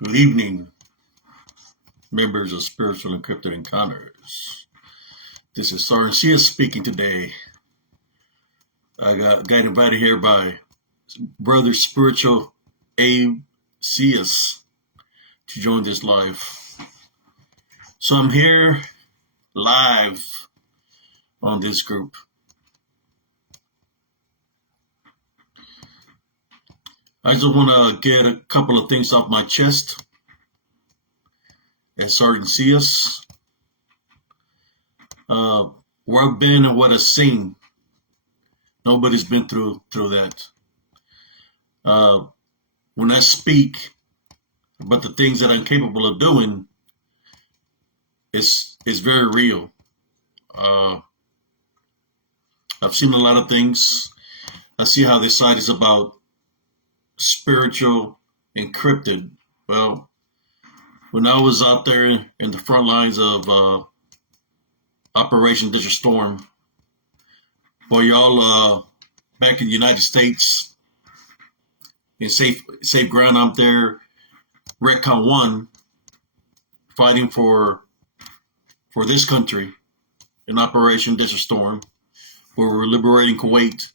Good evening, members of Spiritual Encrypted Encounters. This is Sgt Sias speaking today. I got invited here by Brother Spiritual Sgt Sias to join this live. So I'm here live on this group. I just want to get a couple of things off my chest as Sgt Sias. Where I've been and what I've seen. Nobody's been through that. When I speak about the things that I'm capable of doing, it's very real. I've seen a lot of things. I see how this side is about spiritual encrypted. Well, when I was out there in the front lines of Operation Desert Storm, for y'all back in the United States, in safe ground, I'm there, Redcon 1, fighting for this country in Operation Desert Storm, where we were liberating Kuwait.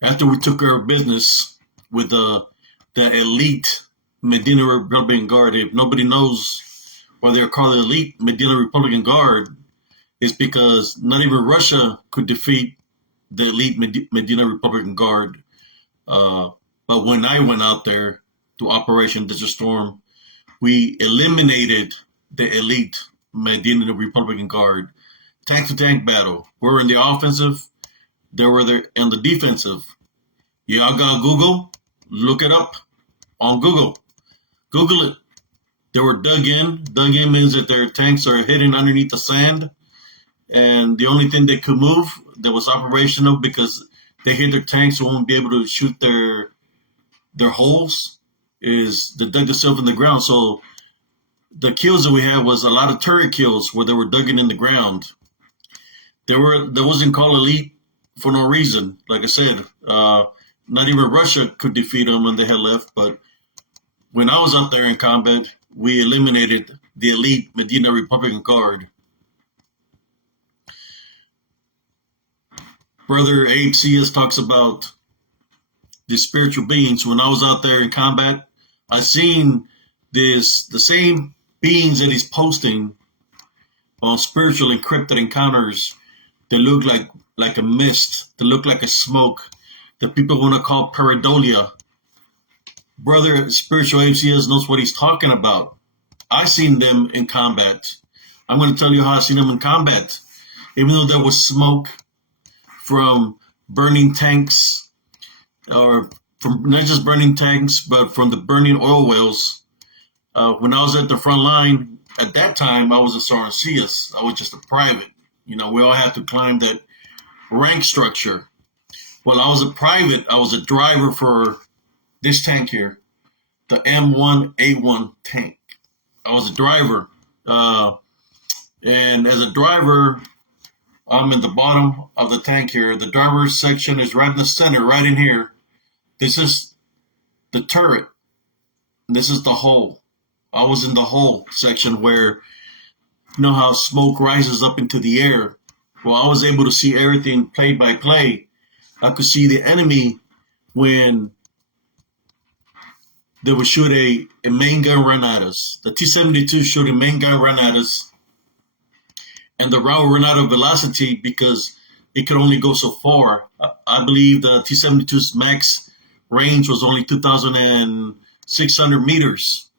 After we took care of business with the elite Medina Republican Guard, if nobody knows why they're called the elite Medina Republican Guard, it's because not even Russia could defeat the elite Medina Republican Guard. But when I went out there to Operation Desert Storm, we eliminated the elite Medina Republican Guard. Tank-to-tank battle. We're in the offensive. They were there in the defensive. Y'all got Google? Look it up on Google. Google it. They were dug in. Dug in means that their tanks are hidden underneath the sand. And the only thing they could move that was operational, because they hit their tanks and won't be able to shoot their holes, is they dug themselves in the ground. So the kills that we had was a lot of turret kills where they were dug in the ground. They wasn't called elite for no reason. Like I said, not even Russia could defeat them when they had left. But when I was out there in combat, we eliminated the elite Medina Republican Guard. Brother Sgt Sias talks about the spiritual beings. When I was out there in combat, I seen the same beings that he's posting on Spiritual Encrypted Encounters. They look like a mist. They look like a smoke that people want to call pareidolia. Brother Spiritual Sgt Sias knows what he's talking about. I seen them in combat. I'm going to tell you how I seen them in combat. Even though there was smoke from burning tanks, or from not just burning tanks, but from the burning oil wells. When I was at the front line, at that time, I was a Sgt Sias. I was just a private. We all had to climb that rank structure. Well, I was a private. I was a driver for this tank here, the M1A1 tank. I was a driver. And as a driver, I'm in the bottom of the tank here. The driver's section is right in the center, right in here. This is the turret. This is the hole. I was in the hole section where, how smoke rises up into the air. Well, I was able to see everything play by play. I could see the enemy when they would shoot a main gun run at us. The T-72 shot a main gun run at us. And the round ran out of velocity because it could only go so far. I believe the T-72's max range was only 2,600 meters.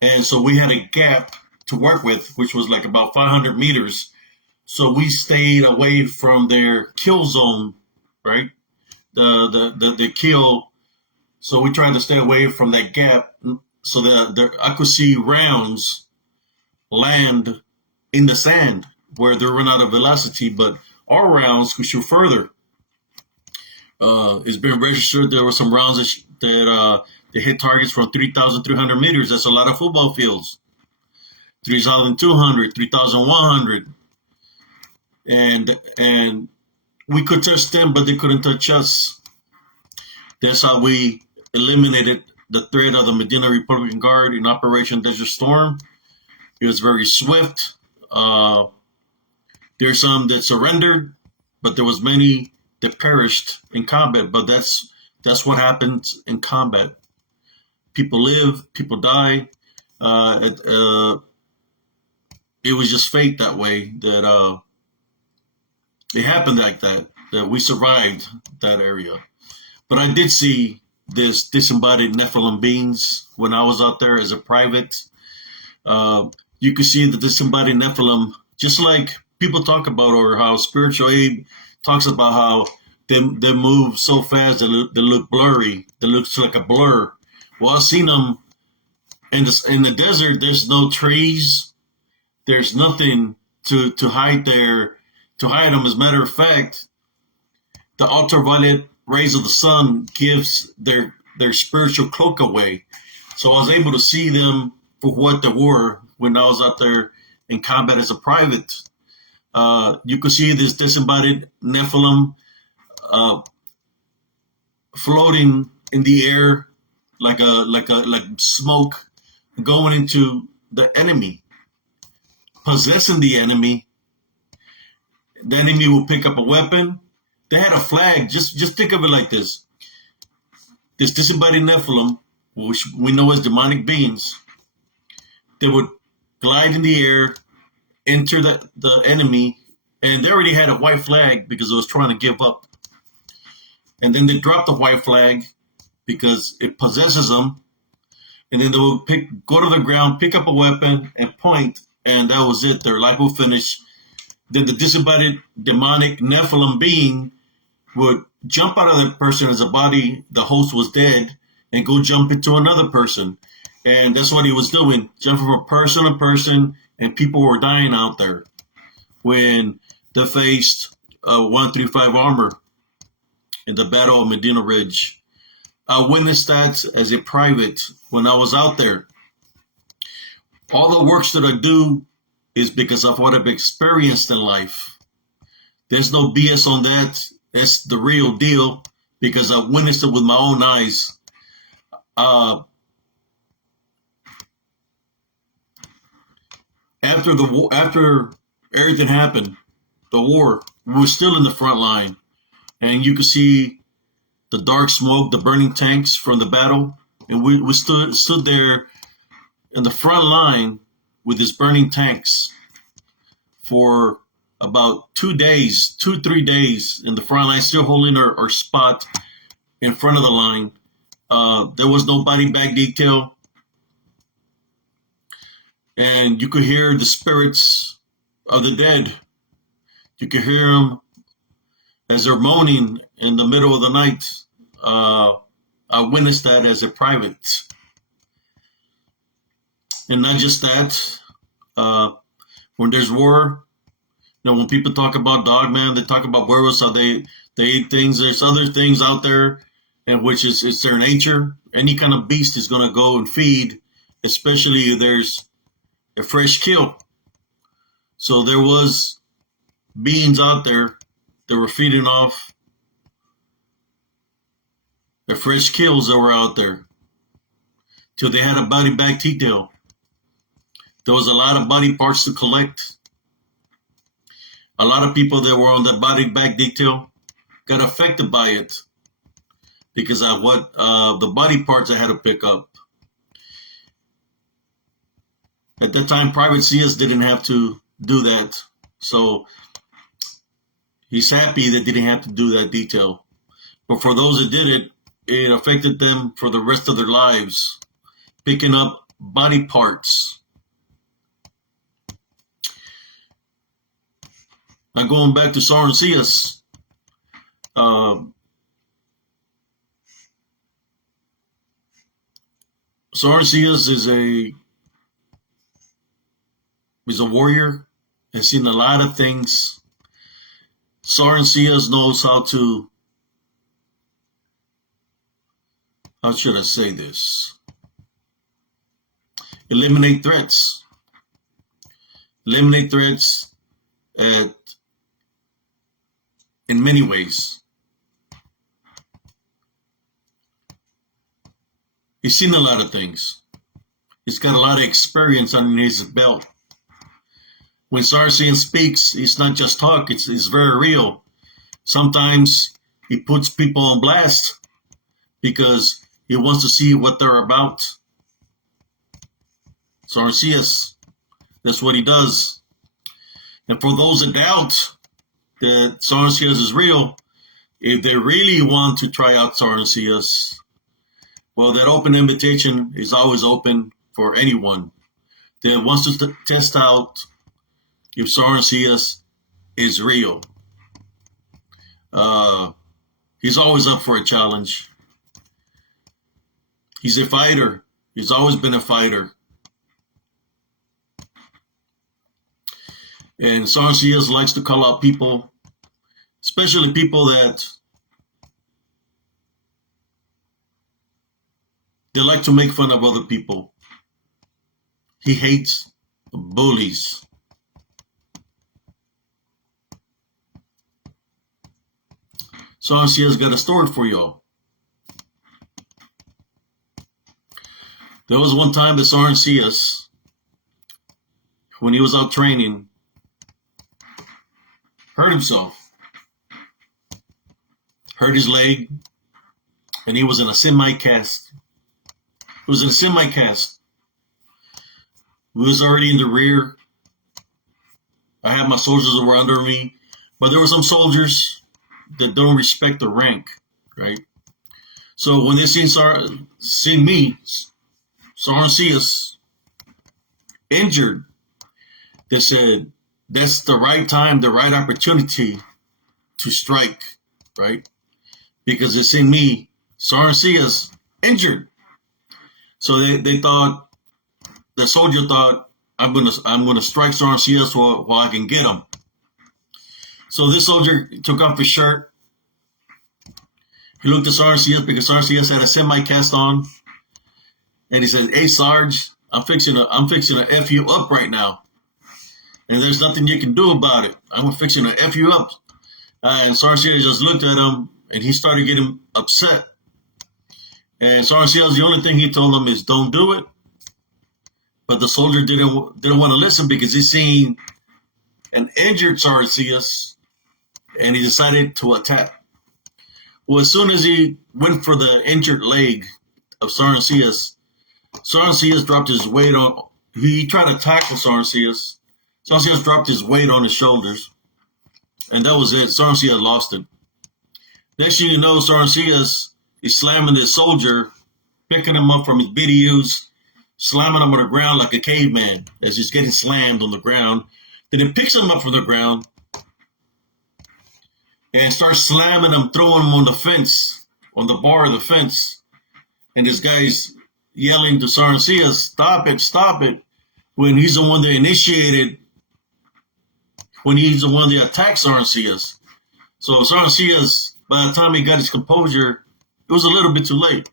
And so we had a gap to work with, which was like about 500 meters. So we stayed away from their kill zone, right? The kill. So we tried to stay away from that gap so that I could see rounds land in the sand where they run out of velocity, but our rounds could shoot further. It's been registered there were some rounds that they hit targets from 3,300 meters. That's a lot of football fields. 3,200, 3,100. And we could touch them, but they couldn't touch us. That's how we eliminated the threat of the Medina Republican Guard in Operation Desert Storm. It was very swift. Uh, there's some that surrendered, but there was many that perished in combat. But that's what happens in combat. People live, people die. It was just fate that way that it happened like that. That we survived that area. But I did see this disembodied Nephilim beings when I was out there as a private. Uh, you could see the disembodied Nephilim, just like people talk about, or how spiritual aid talks about how they move so fast they look blurry. They looks like a blur. Well, I've seen them in the desert. There's no trees. There's nothing to hide there to hide them. As a matter of fact, the ultraviolet rays of the sun gives their spiritual cloak away. So I was able to see them for what they were when I was out there in combat as a private. You could see this disembodied Nephilim uh, floating in the air like smoke, going into the enemy, possessing the enemy. The enemy will pick up a weapon. They had a flag. Just think of it like this: this disembodied Nephilim, which we know as demonic beings, they would glide in the air, enter the enemy, and they already had a white flag because it was trying to give up. And then they drop the white flag because it possesses them, and then they will go to the ground, pick up a weapon, and point, and that was it. Their life will finish. Then the disembodied demonic Nephilim being would jump out of the person as a body, the host was dead, and go jump into another person. And that's what he was doing, jumping from person to person, and people were dying out there when they faced 135 armor in the Battle of Medina Ridge. I witnessed that as a private when I was out there. All the works that I do is because of what I've experienced in life. There's no BS on that. That's the real deal because I witnessed it with my own eyes. After everything happened, the war, we were still in the front line, and you could see the dark smoke, the burning tanks from the battle, and we stood there in the front line with these burning tanks for about 2, 3 days in the front line, still holding our spot in front of the line. There was no body bag detail, and you could hear the spirits of the dead. You could hear them as they're moaning in the middle of the night. I witnessed that as a private. And not just that, when there's war, when people talk about dogman, they talk about werewolves, how they eat things. There's other things out there, and which is it's their nature. Any kind of beast is going to go and feed, especially if there's a fresh kill. So there was beings out there that were feeding off the fresh kills that were out there till they had a body bag detail. There was a lot of body parts to collect. A lot of people that were on that body bag detail got affected by it because of what the body parts I had to pick up. At that time, Private Sias didn't have to do that. So he's happy that didn't have to do that detail. But for those that did it, it affected them for the rest of their lives, picking up body parts. Now going back to Sgt Sias, Sgt Sias is a warrior, has seen a lot of things. Sgt Sias knows how should I say this? Eliminate threats. Eliminate threats in many ways. He's seen a lot of things. He's got a lot of experience under his belt. When Sgt Sias speaks, it's not just talk, it's very real. Sometimes he puts people on blast because he wants to see what they're about. Sgt Sias, that's what he does. And for those that doubt that Sgt Sias is real, if they really want to try out Sgt Sias, well, that open invitation is always open for anyone that wants to test out if Sgt Sias is real. He's always up for a challenge. He's a fighter. He's always been a fighter. And Sgt Sias likes to call out people, especially people that they like to make fun of other people. He hates bullies. Sgt Sias got a story for y'all. There was one time that Sgt Sias, when he was out training, hurt himself. Hurt his leg, and he was in a semi-cast. He was in a semi-cast. We was already in the rear. I had my soldiers that were under me, but there were some soldiers that don't respect the rank, right? So when they seen me, Sgt Sias, injured, they said, that's the right time, the right opportunity to strike, right? Because they seen me, Sgt Sias, injured. So they thought, the soldier thought, I'm gonna strike Sgt Sias while I can get him. So this soldier took off his shirt. He looked at Sgt Sias because Sgt Sias had a semi-cast on, and he said, "Hey Sarge, I'm fixing to F you up right now, and there's nothing you can do about it. I'm fixing to F you up." And Sgt Sias just looked at him, and he started getting upset. And Sgt Sias, the only thing he told him is, "Don't do it." But the soldier didn't want to listen because he seen an injured Sgt Sias, and he decided to attack. Well, as soon as he went for the injured leg of Sgt Sias, Sgt Sias dropped his weight on. He tried to tackle Sgt Sias. Sgt Sias dropped his weight on his shoulders, and that was it. Sgt Sias lost it. Next thing you know, Sgt Sias is slamming this soldier, picking him up from his BDUs, slamming him on the ground like a caveman as he's getting slammed on the ground. Then he picks him up from the ground and starts slamming him, throwing him on the fence, on the bar of the fence. And this guy's yelling to Sgt Sias, stop it, when he's the one that initiated, when he's the one that attacked Sgt Sias. So Sgt Sias, by the time he got his composure, it was a little bit too late.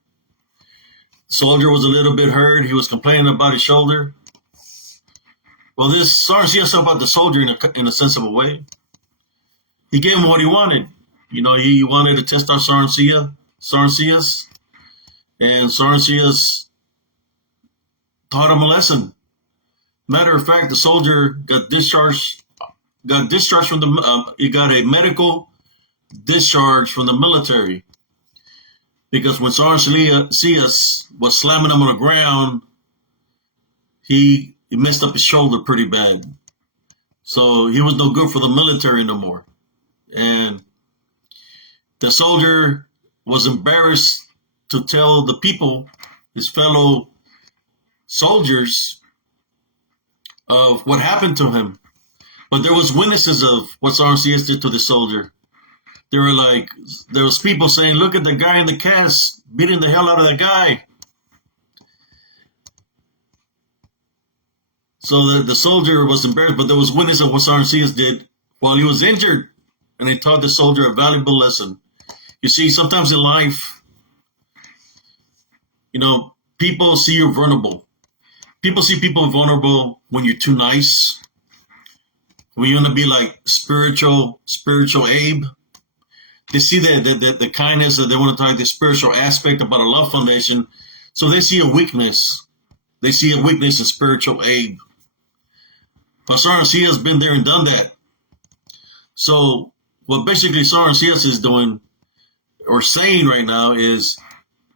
The soldier was a little bit hurt. He was complaining about his shoulder. Well, this Sgt Sias about the soldier in a sensible way. He gave him what he wanted. You know, he wanted to test out Sgt Sias, and Sgt Sias taught him a lesson. Matter of fact, the soldier got discharged from the. He got a medical discharge from the military because when Sgt Sias was slamming him on the ground, he messed up his shoulder pretty bad. So he was no good for the military no more. And the soldier was embarrassed to tell the people, his fellow soldiers, of what happened to him. But there was witnesses of what Sgt Sias did to the soldier. There was people saying, look at the guy in the cast beating the hell out of the guy. So the soldier was embarrassed, but there was witness of what Sgt Sias did while he was injured. And he taught the soldier a valuable lesson. You see, sometimes in life, you know, people see you vulnerable. People see people vulnerable when you're too nice. When you want to be like spiritual Abe. They see the kindness, that they want to talk the spiritual aspect about a love foundation. So they see a weakness. They see a weakness in spiritual Abe. But Sgt Sias has been there and done that. So what basically Sgt Sias is doing or saying right now is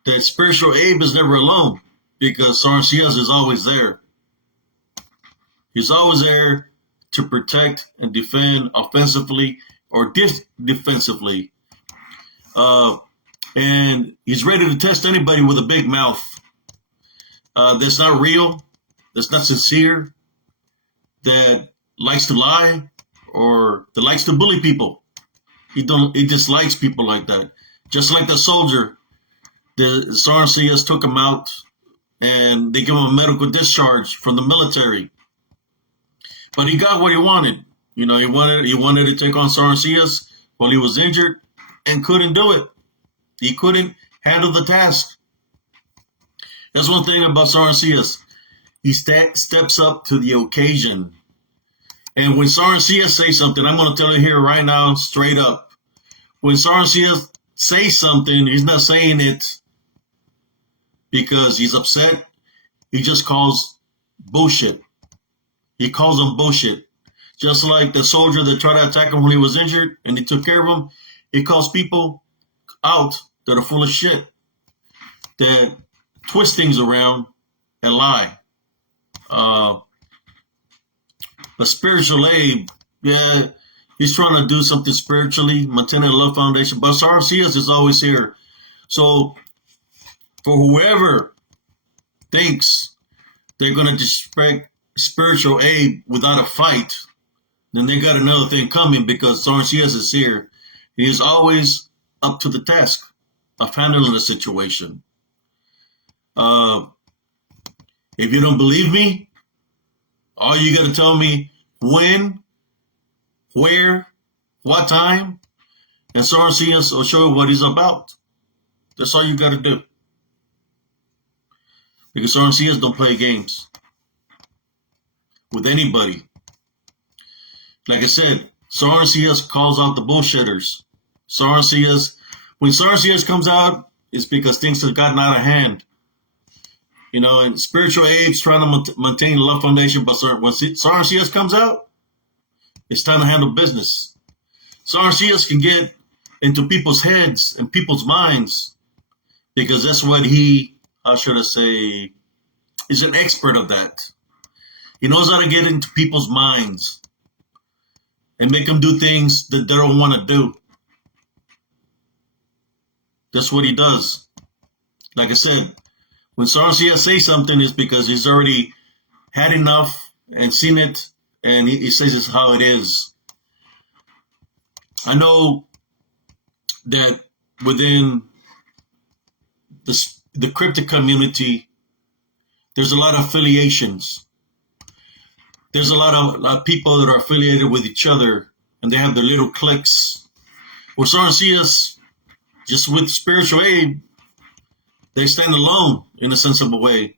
that spiritual Abe is never alone because Sgt Sias is always there. He's always there to protect and defend offensively or defensively. And he's ready to test anybody with a big mouth that's not real, that's not sincere, that likes to lie or that likes to bully people. He dislikes people like that. Just like the soldier, the Sgt Sias took him out and they gave him a medical discharge from the military. But he got what he wanted. You know, he wanted to take on Sgt Sias while he was injured and couldn't do it. He couldn't handle the task. That's one thing about Sgt Sias. He steps up to the occasion. And when Sgt Sias says something, I'm going to tell you here right now, straight up. When Sgt Sias says something, he's not saying it because he's upset. He just calls bullshit. He calls them bullshit. Just like the soldier that tried to attack him when he was injured and he took care of him, he calls people out that are full of shit, that twist things around and lie. A spiritual Abe, yeah, he's trying to do something spiritually, maintaining the Love Foundation, but Sgt Sias is always here. So for whoever thinks they're going to disrespect spiritual Abe without a fight, then they got another thing coming because Sgt Sias is here. He is always up to the task of handling a situation. If you don't believe me, all you got to tell me when, where, what time, and Sgt Sias will show you what he's about. That's all you got to do. Because Sgt Sias don't play games with anybody. Like I said, Sgt Sias calls out the bullshitters. Sgt Sias, when Sgt Sias comes out, it's because things have gotten out of hand. You know, and spiritual Abe's trying to maintain the Love Foundation, but when Sgt Sias comes out, it's time to handle business. Sgt Sias can get into people's heads and people's minds because that's what he, how should I say, is an expert of that. He knows how to get into people's minds and make them do things that they don't want to do. That's what he does. Like I said, when Sgt Sias says something, it's because he's already had enough and seen it, and he says it's how it is. I know that within the cryptic community, there's a lot of affiliations. There's a lot of people that are affiliated with each other, and they have their little cliques. With Sgt Sias, just with spiritual Abe, they stand alone in a sense of a way,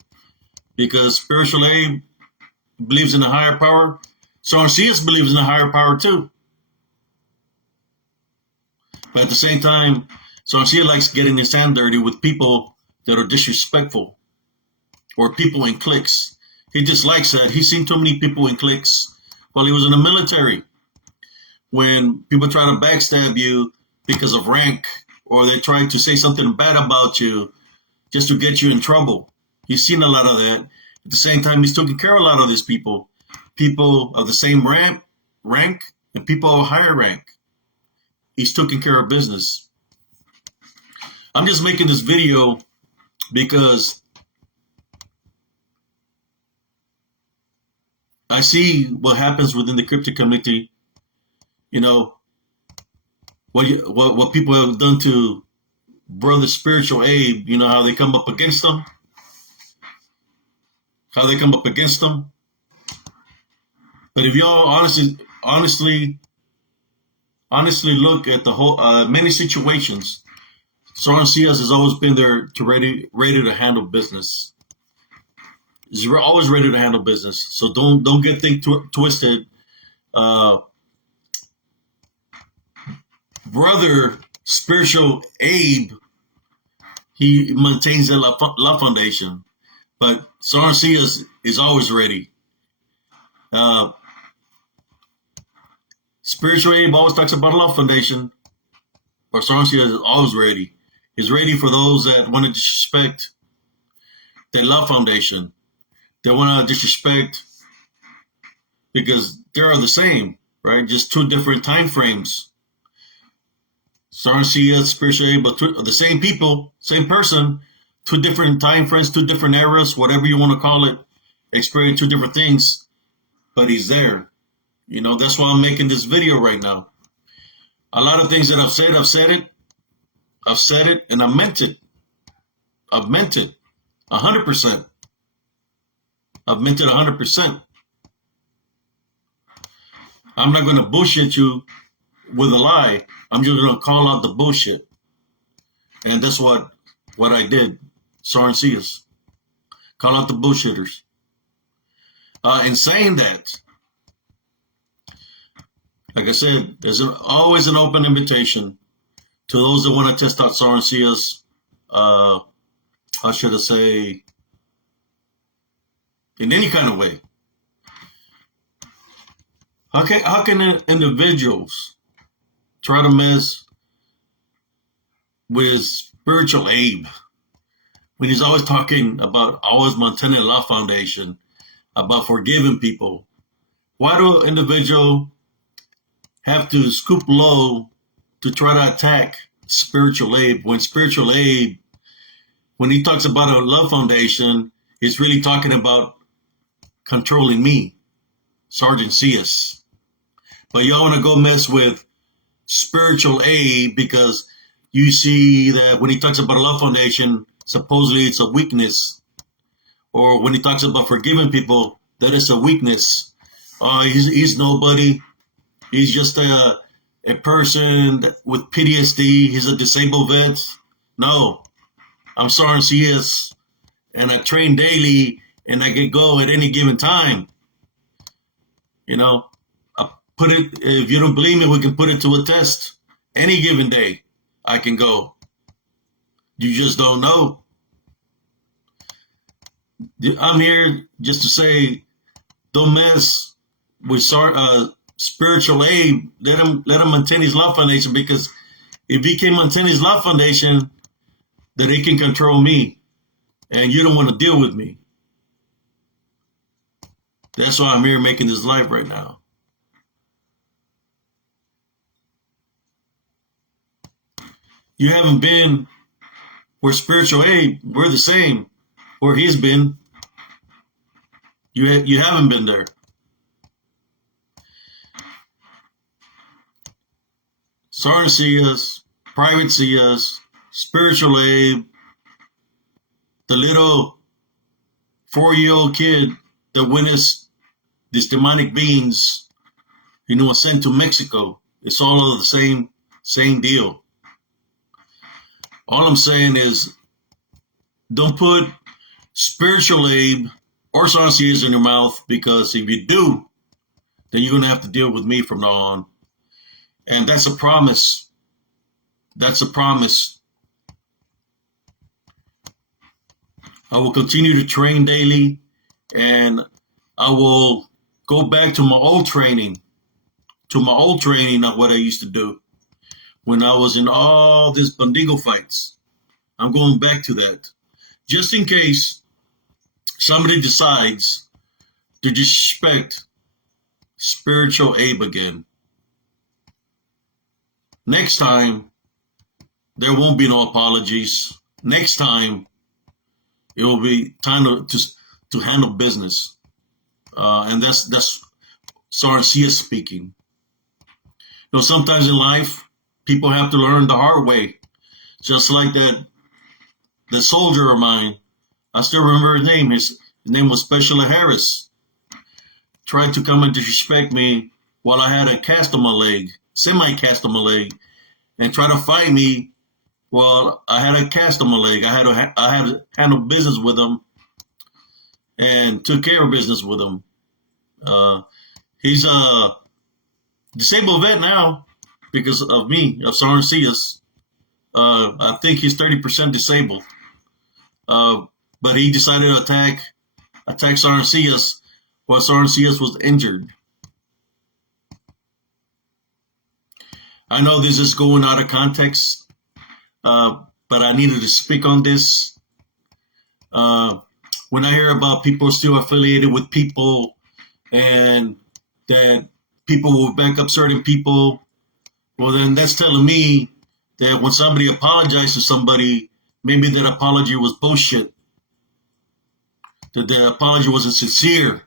because spiritual Abe believes in a higher power. Sgt Sias believes in a higher power too. But at the same time, Sgt Sias likes getting his hand dirty with people that are disrespectful or people in cliques. He dislikes that. He's seen too many people in cliques while he was in the military. When people try to backstab you because of rank, or they try to say something bad about you just to get you in trouble. He's seen a lot of that. At the same time, he's taking care of a lot of these people. People of the same rank and people of higher rank. He's taking care of business. I'm just making this video because I see what happens within the cryptic community. You know, what people have done to brother spiritual Abe, you know, how they come up against them. How they come up against them. But if y'all honestly look at the whole many situations, Sgt Sias has always been there to ready to handle business. He's always ready to handle business. So don't get things twisted. Brother spiritual Abe he maintains the love foundation. But Sgt Sias is always ready. Uh, Spiritual Abe always talks about a love foundation, but Sgt Sias is always ready. He's ready for those that want to disrespect the love foundation. They want to disrespect because they are the same, right? Just two different time frames. Sgt Sias, Spiritual Abe, but the same people, same person, two different time frames, two different eras, whatever you want to call it, experience two different things, but he's there. That's why I'm making this video right now. A lot of things that I've said it, and I meant it. I've meant it 100%. I've meant it 100%. I'm not going to bullshit you with a lie. I'm just going to call out the bullshit. And that's what I did, Sgt Sias. Call out the bullshitters. In saying that, like I said, there's always an open invitation to those that want to test out Sgt Sias. How should I say? In any kind of way. How can individuals try to mess with Spiritual Abe when he's always talking about always maintaining the love foundation, about forgiving people? Why do individuals have to scoop low to try to attack Spiritual Abe when Spiritual Abe, when he talks about a love foundation, is really talking about controlling me, Sgt Sias? But y'all want to go mess with Spiritual Abe because you see that when he talks about a love foundation, supposedly it's a weakness. Or when he talks about forgiving people, that is a weakness. He's nobody. He's just a person with PTSD. He's a disabled vet. No, I'm Sgt Sias, and I train daily, and I can go at any given time. I put it. If you don't believe me, we can put it to a test. Any given day, I can go. You just don't know. I'm here just to say, don't mess with Spiritual Abe. Let him maintain his love foundation, because if he can maintain his love foundation, then he can control me, and you don't want to deal with me. That's why I'm here making this live right now. You haven't been where Spiritual Abe, we're the same, where he's been. You haven't been there. Sgt Sias, Private Sias, Spiritual Abe, the little 4-year-old kid that witnessed these demonic beings, was sent to Mexico. It's all of the same deal. All I'm saying is, don't put Spiritual Abe or Sgt Sias in your mouth, because if you do, then you're going to have to deal with me from now on. And that's a promise. That's a promise. I will continue to train daily, and I will go back to my old training, of what I used to do when I was in all these bandigo fights. I'm going back to that, just in case somebody decides to disrespect Spiritual Abe again. Next time, there won't be no apologies. Next time, it will be time to handle business. And that's Sgt Sias speaking. Sometimes in life, people have to learn the hard way. Just like that soldier of mine. I still remember his name. His name was Special Harris. Tried to come and disrespect me while I had a cast on my leg, semi-cast on my leg, and try to fight me while I had a cast on my leg. I had to handle business with him and took care of business with him. He's a disabled vet now because of me, of Sgt Sias. I think he's 30% disabled. But he decided to attack Sgt Sias while Sgt Sias was injured. I know this is going out of context, but I needed to speak on this. When I hear about people still affiliated with people and that people will back up certain people, well, then that's telling me that when somebody apologized to somebody, maybe that apology was bullshit, that the apology wasn't sincere,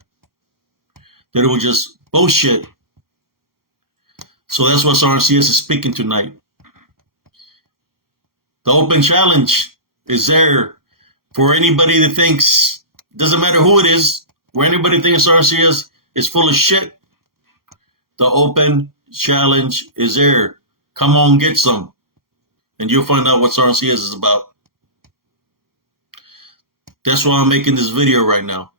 that it was just bullshit. So that's what Sgt Sias is speaking tonight. The open challenge is there for anybody that thinks, doesn't matter who it is, where anybody thinks Sgt Sias is full of shit. The open challenge is there. Come on, get some. And you'll find out what Sgt Sias is about. That's why I'm making this video right now.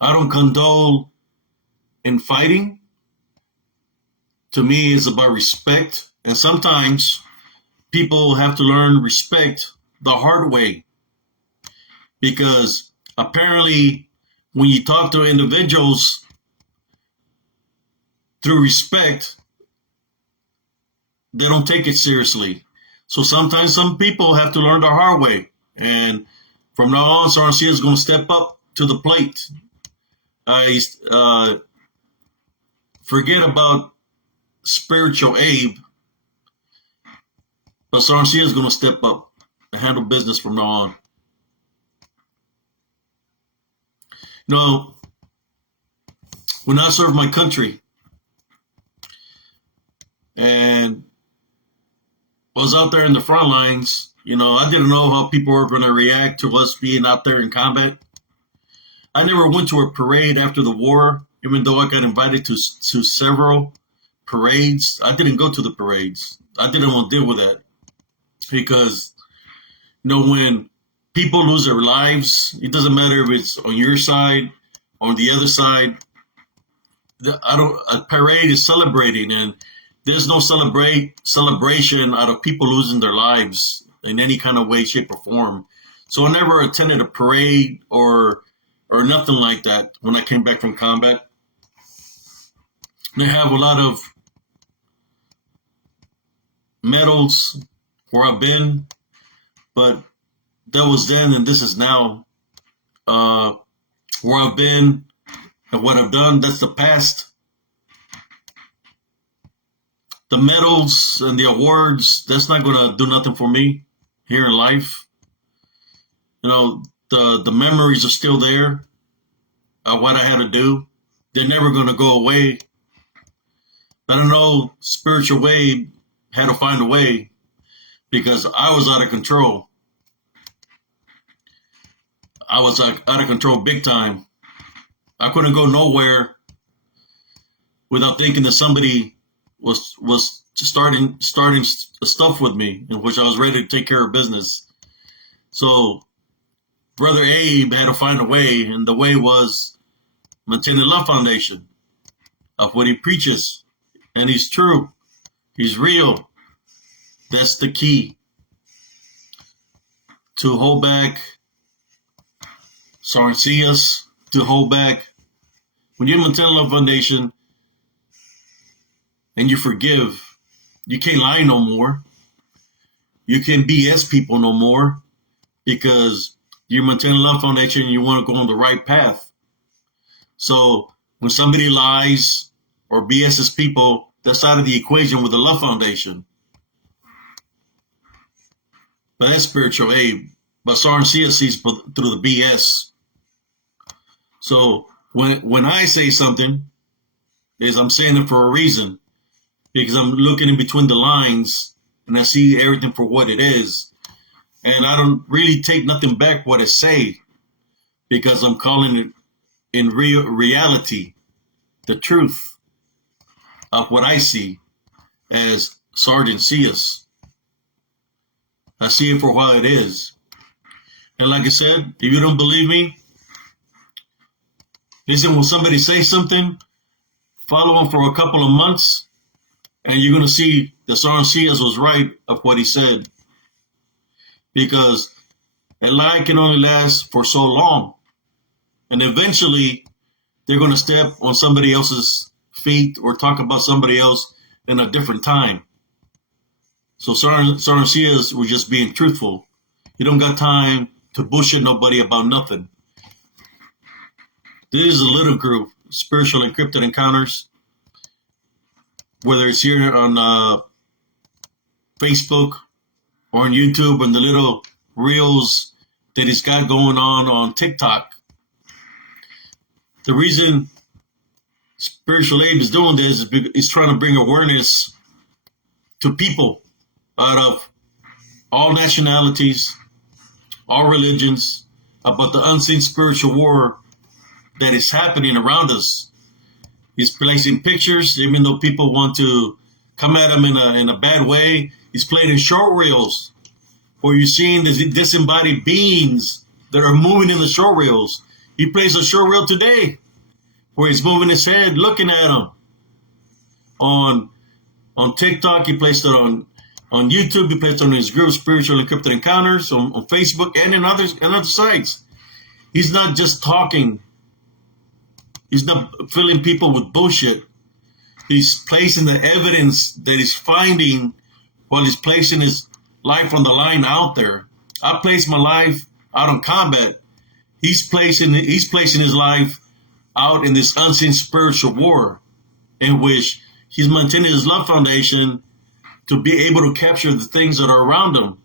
I don't condone in fighting. To me, it's about respect. And sometimes people have to learn respect the hard way. Because apparently, when you talk to individuals through respect, they don't take it seriously. So sometimes some people have to learn the hard way. And from now on, Sgt Sias is going to step up to the plate. Forget about spiritual Abe, but Sgt Sias is going to step up and handle business from now on. You know, when I served my country and was out there in the front lines, you know, I didn't know how people were going to react to us being out there in combat. I never went to a parade after the war, even though I got invited to several parades. I didn't go to the parades. I didn't want to deal with that because, you know, when people lose their lives, it doesn't matter if it's on your side or on the other side. A parade is celebrating, and there's no celebration out of people losing their lives in any kind of way, shape, or form. So I never attended a parade or nothing like that when I came back from combat. They have a lot of medals where I've been, but that was then and this is now. Where I've been and what I've done, that's the past. The medals and the awards, that's not going to do nothing for me here in life. You know, the memories are still there of what I had to do. They're never going to go away. But I know spiritual Wade had to find a way because I was out of control. I was out of control big time. I couldn't go nowhere without thinking that somebody was starting stuff with me, in which I was ready to take care of business. So Brother Abe had to find a way, and the way was maintain the love foundation of what he preaches. And he's true. He's real. That's the key. To hold back Sgt Sias, to hold back. When you maintain the love foundation and you forgive, you can't lie no more. You can't BS people no more because you maintain the love foundation and you want to go on the right path. So when somebody lies or BS's people, that's out of the equation with the love foundation. But that's spiritual Abe. But Sgt Sias sees through the BS. So when I say something, is I'm saying it for a reason. Because I'm looking in between the lines and I see everything for what it is. And I don't really take nothing back what I say because I'm calling it in reality, the truth of what I see as Sgt Sias. I see it for what it is. And like I said, if you don't believe me, listen when somebody says something, follow them for a couple of months, And you're going to see that Sgt Sias was right of what he said, because a lie can only last for so long, and eventually they're going to step on somebody else's feet or talk about somebody else in a different time. So Sgt Sias was just being truthful. You don't got time to bullshit nobody about nothing. This is a little group, Spiritual Encrypted Encounters, whether it's here on Facebook or on YouTube and the little reels that he's got going on TikTok. The reason Spiritual Abe is doing this is because he's trying to bring awareness to people out of all nationalities, all religions, about the unseen spiritual war that is happening around us. He's placing pictures, even though people want to come at him in a bad way. He's playing short reels where you're seeing the disembodied beings that are moving in the short reels. He plays a short reel today where he's moving his head, looking at him. On TikTok, he placed it on YouTube, he placed it on his group, Spiritual Encrypted Encounters, on Facebook, and in other sites. He's not just talking. He's not filling people with bullshit. He's placing the evidence that he's finding while he's placing his life on the line out there. I place my life out on combat. He's placing his life out in this unseen spiritual war, in which he's maintaining his love foundation to be able to capture the things that are around him.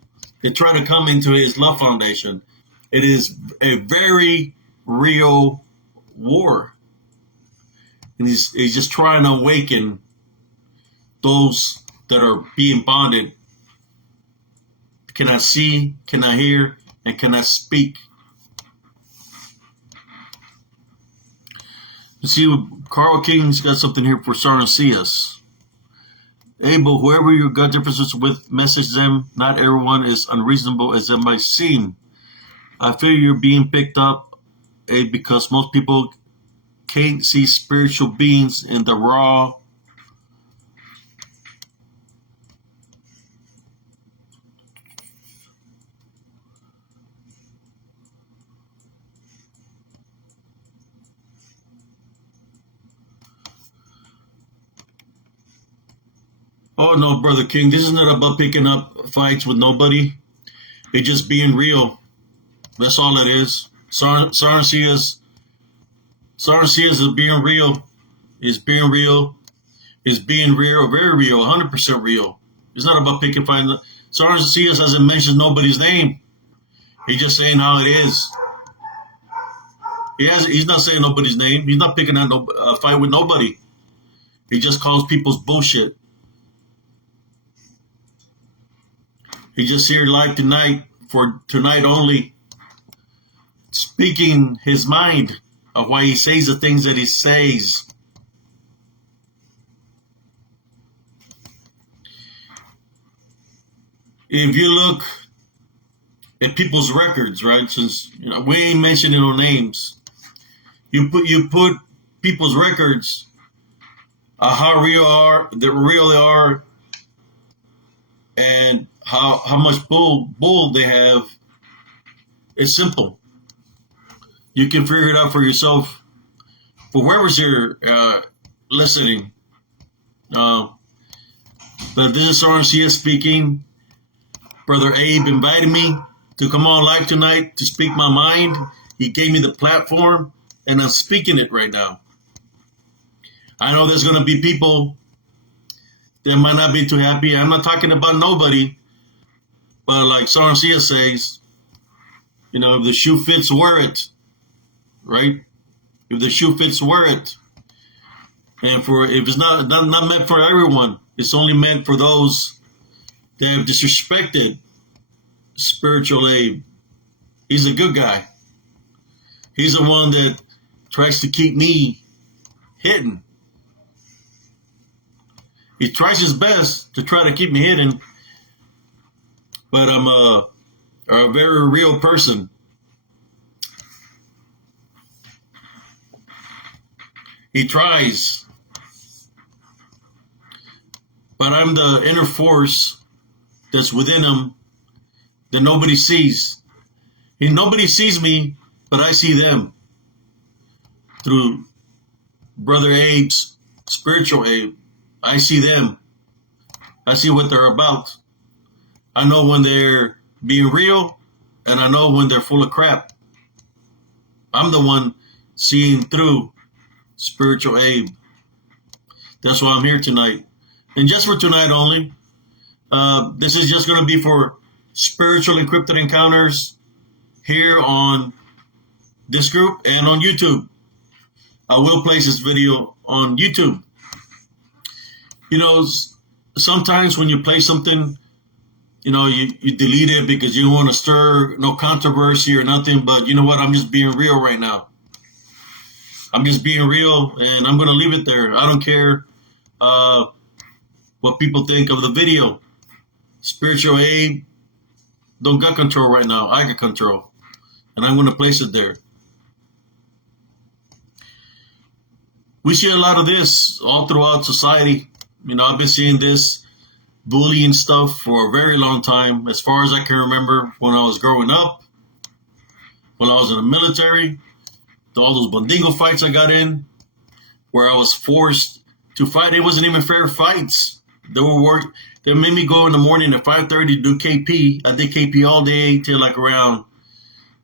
They try to come into his love foundation. It is a very real war. And he's just trying to awaken those that are being bonded, cannot see, cannot hear, and cannot speak. You see, Carl King's got something here for Sgt Sias. Abel, whoever you got differences with, message them. Not everyone is unreasonable as it might seem. I feel you're being picked up, because most people can't see spiritual beings in the raw. Oh no, Brother King, this is not about picking up fights with nobody. It's just being real. That's all it is. Sgt Sias is being real. It's being real. It's being real, very real, 100% real. It's not about picking fights. Sgt Sias hasn't mentioned nobody's name. He's just saying how it is. He's not saying nobody's name. He's not picking out a fight with nobody. He just calls people's bullshit. He's just here live tonight, for tonight only, speaking his mind of why he says the things that he says. If you look at people's records, right, since we ain't mentioning no names, you put people's records, how real they are, and how much bull they have. It's simple. You can figure it out for yourself. For whoever's here listening, but this is Sgt Sias speaking. Brother Abe invited me to come on live tonight to speak my mind. He gave me the platform, and I'm speaking it right now. I know there's going to be people that might not be too happy. I'm not talking about nobody, but like Sgt Sias says, if the shoe fits, wear it, right? If the shoe fits, wear it. And if it's not meant for everyone, it's only meant for those that have disrespected Spiritual Abe. He's a good guy. He's the one that tries to keep me hidden. He tries his best to try to keep me hidden, but I'm a very real person. He tries. but I'm the inner force that's within them that nobody sees. And nobody sees me, but I see them through Brother Abe's spiritual Abe. I see them. I see what they're about. I know when they're being real, and I know when they're full of crap. I'm the one seeing through spiritual Abe. That's why I'm here tonight. And just for tonight only, this is just going to be for spiritual encrypted encounters here on this group and on YouTube. I will place this video on YouTube. You know, sometimes when you play something, you know, you delete it because you don't want to stir no controversy or nothing. But you know what? I'm just being real right now. I'm just being real, and I'm going to leave it there. I don't care what people think of the video. Spiritual Abe don't got control right now. I got control, and I'm going to place it there. We see a lot of this all throughout society. You know, I've been seeing this bullying stuff for a very long time, as far as I can remember, when I was growing up, when I was in the military, all those Bandingo fights I got in, where I was forced to fight. It wasn't even fair fights. They made me go in the morning at 5:30 to do KP. I did KP all day till like around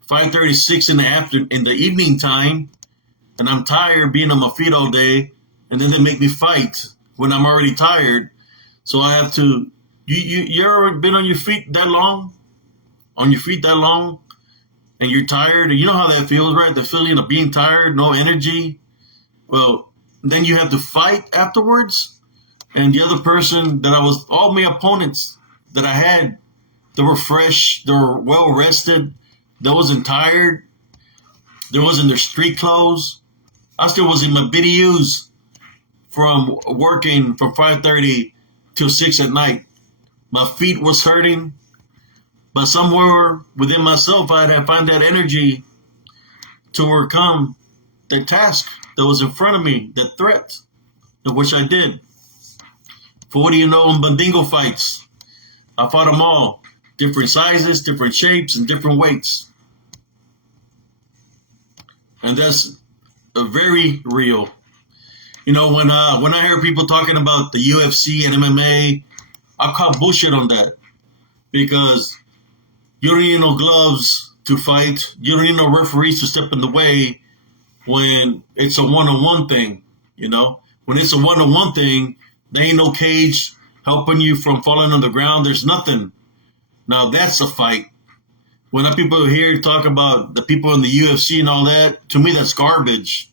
5:36 in the evening time, and I'm tired being on my feet all day, and then they make me fight when I'm already tired. So I have to. You ever been on your feet that long? On your feet that long? And you're tired, and you know how that feels, right? The feeling of being tired, no energy. Well, then you have to fight afterwards. And the other person all my opponents that I had, they were fresh, they were well rested, they wasn't tired, they wasn't their street clothes. I still was in my BDUs from working from 5:30 till 6 at night. My feet was hurting. But somewhere within myself, I had to find that energy to overcome the task that was in front of me, the threat, which I did. For what do you know in Bandingo fights? I fought them all. Different sizes, different shapes, and different weights. And that's very real. You know, when I hear people talking about the UFC and MMA, I call bullshit on that. Because you don't need no gloves to fight. You don't need no referees to step in the way when it's a one-on-one thing, you know? When it's a one-on-one thing, there ain't no cage helping you from falling on the ground. There's nothing. Now, that's a fight. When people here talk about the people in the UFC and all that, to me, that's garbage.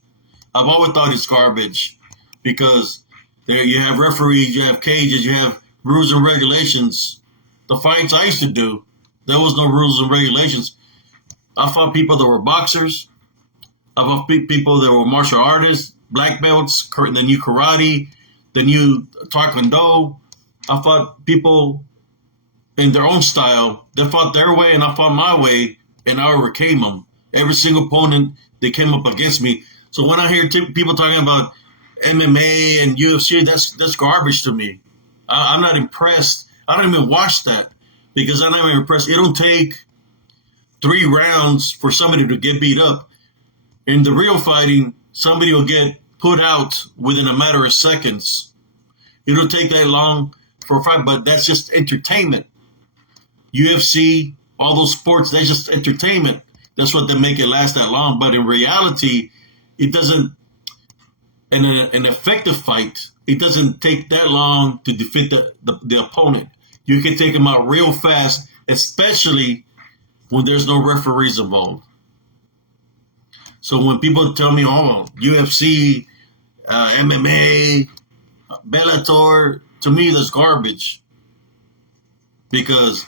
I've always thought it's garbage because there you have referees, you have cages, you have rules and regulations. The fights I used to do, there was no rules and regulations. I fought people that were boxers. I fought people that were martial artists, black belts, the new karate, the new taekwondo. I fought people in their own style. They fought their way and I fought my way, and I overcame them. Every single opponent that came up against me. So when I hear people talking about MMA and UFC, that's garbage to me. I'm not impressed. I don't even watch that. Because I'm not even impressed. It don't take 3 rounds for somebody to get beat up. In the real fighting, somebody will get put out within a matter of seconds. It don't take that long for a fight, but that's just entertainment. UFC, all those sports, that's just entertainment. That's what they make it last that long. But in reality, it doesn't, in an effective fight, it doesn't take that long to defeat the opponent. You can take them out real fast, especially when there's no referees involved. So when people tell me, oh, UFC, MMA, Bellator, to me, that's garbage. Because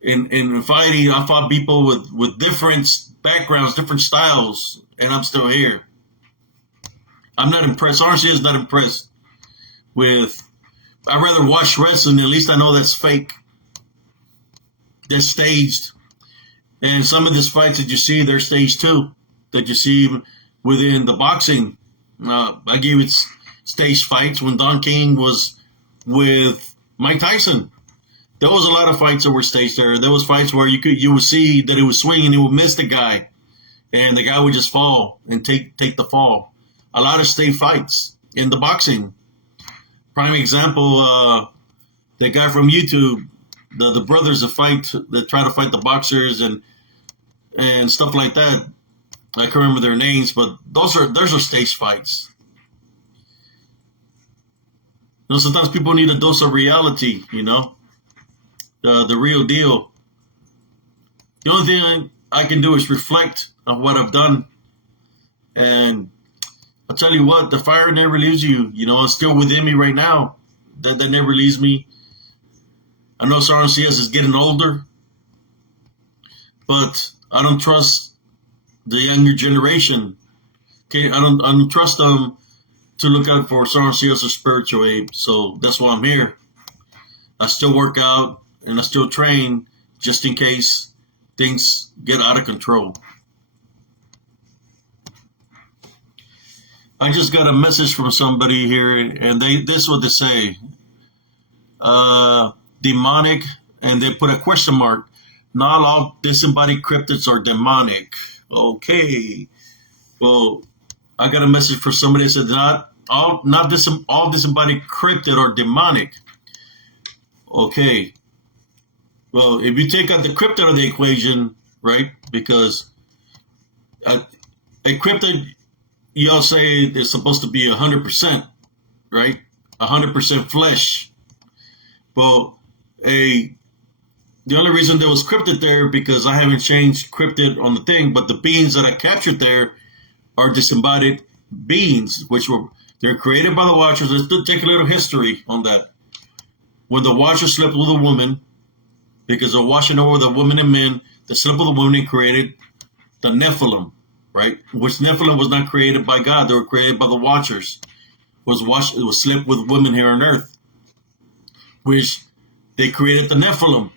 in fighting, I fought people with different backgrounds, different styles, and I'm still here. I'm not impressed. Honestly, I'm not impressed with... I'd rather watch wrestling. At least I know that's fake. That's staged. And some of these fights that you see, they're staged too. That you see within the boxing. I gave it staged fights when Don King was with Mike Tyson. There was a lot of fights that were staged there. There was fights where you would see that it was swinging, it would miss the guy, and the guy would just fall and take the fall. A lot of staged fights in the boxing. Prime example, that guy from YouTube, the brothers that try to fight the boxers and stuff like that. I can't remember their names, but those are staged fights. Sometimes people need a dose of reality, the real deal. The only thing I can do is reflect on what I've done. And I'll tell you what, the fire never leaves you. It's still within me right now. That never leaves me. I know Sgt Sias is getting older, but I don't trust the younger generation. Okay, I don't trust them to look out for Sgt Sias' spiritual aid. So that's why I'm here. I still work out and I still train just in case things get out of control. I just got a message from somebody here, and this is what they say. Demonic, and they put a question mark. Not all disembodied cryptids are demonic. Okay. Well, I got a message for somebody that said all disembodied cryptid are demonic. Okay. Well, if you take out the cryptid out of the equation, right? Because a cryptid, y'all say it's supposed to be 100%, right? 100% flesh. Well, the only reason there was cryptid there because I haven't changed cryptid on the thing, but the beings that I captured there are disembodied beings, they're created by the Watchers. Let's take a little history on that. When the Watchers slept with a woman, because they're watching over the women and men, they slept with a woman and created the Nephilim, right? Which Nephilim was not created by God; they were created by the Watchers. It was slept with women here on earth, which they created the Nephilim.